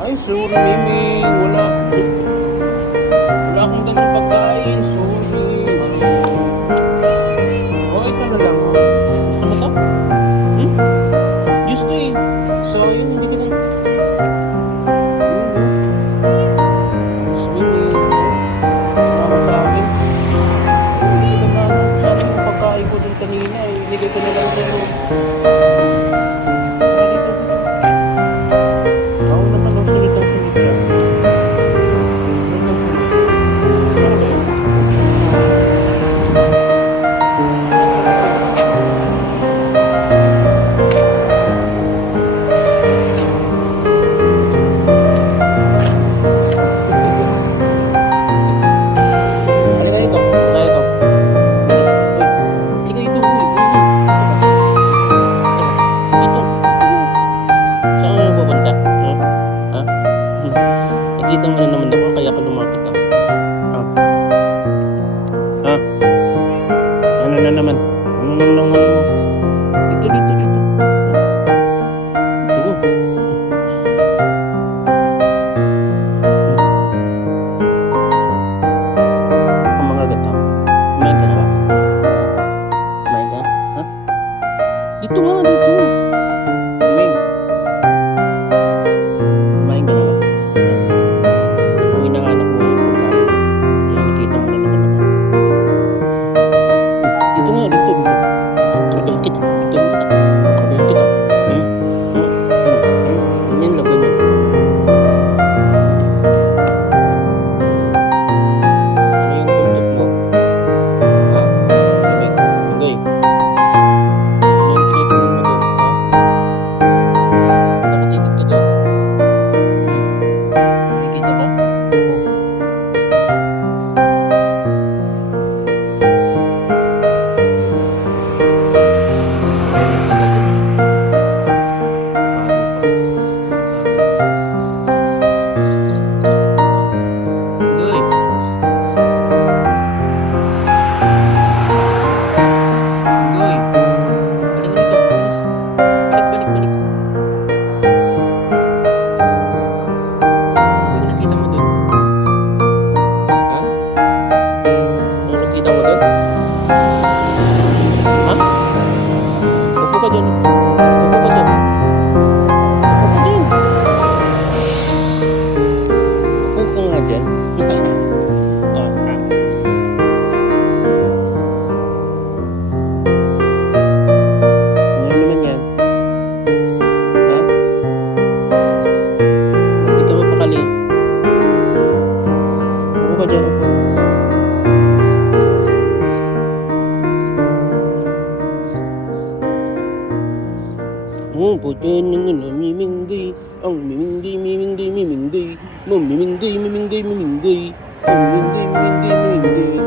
Ay, sorry, Miming. Wala Nakita mo na naman ako kaya ka lumapit ako. Ha? Ha? Ano na naman? Ano na naman mo? Dito, dito, dito. Dito. Ang mga gata. Kumain ka na ba? Kumain ka? Ha? Dito nga, dito. 不对，你个那咪咪的，嗯咪咪的咪咪的咪咪的，么咪咪的咪咪的咪咪的，嗯咪咪咪咪咪咪的。